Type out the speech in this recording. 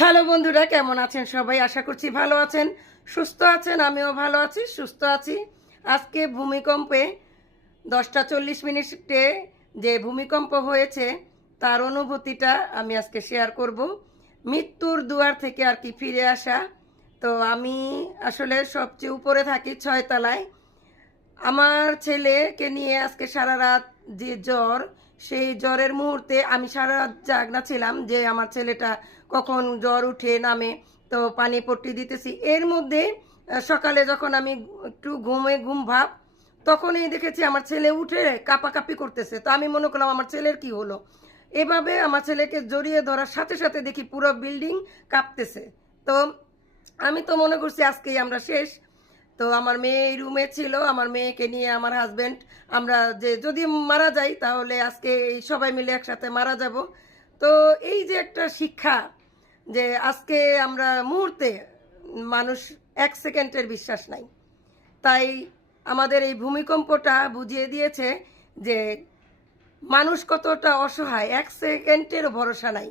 Hello বন্ধুরা, কেমন আছেন সবাই? আশা করছি ভালো আছেন, সুস্থ আছেন। আমিও ভালো আছি, সুস্থ আছি। আজকে ভূমিকম্পে 10টা 40 মিনিটে যে ভূমিকম্প হয়েছে তার অনুভূতিটা আমি আজকে শেয়ার করব। মৃত্যুর দুয়ার থেকে আর কি ফিরে আসা। তো আমি আসলে সবচেয়ে উপরে থাকি 6 তলায়। আমার ছেলেকে নিয়ে আজকে সারা রাত যে জ্বর, সেই জ্বরের মুহূর্তে আমি সারা রাত জাগনা ছিলাম যে আমার ছেলেটা কখন জ্বর উঠে নামে। তো পানি পট্টি দিতেছি এর মধ্যে। সকালে যখন আমি একটু ঘুম ভাব, তখনই দেখেছি আমার ছেলে উঠে কাঁপাকাঁপি করতেছে। তো আমি মনে করলাম আমার ছেলের কি হলো। এভাবে আমার ছেলেকে জড়িয়ে ধরার সাথে সাথে দেখি পুরো বিল্ডিং কাঁপতেছে। তো আমি তো মনে করছি আজকেই আমরা শেষ। তো আমার মেয়ে এই রুমে ছিল, আমার মেয়েকে নিয়ে আমার হাজবেন্ড, আমরা যে যদি মারা যাই তাহলে আজকে এই সবাই মিলে একসাথে মারা যাব। তো এই যে একটা শিক্ষা, যে আজকে আমরা মুহূর্তে, মানুষ 1 সেকেন্ডের বিশ্বাস নাই। তাই আমাদের এই ভূমিকম্পটা বুঝিয়ে দিয়েছে যে মানুষ কতটা অসহায়, 1 সেকেন্ডেরও ভরসা নাই।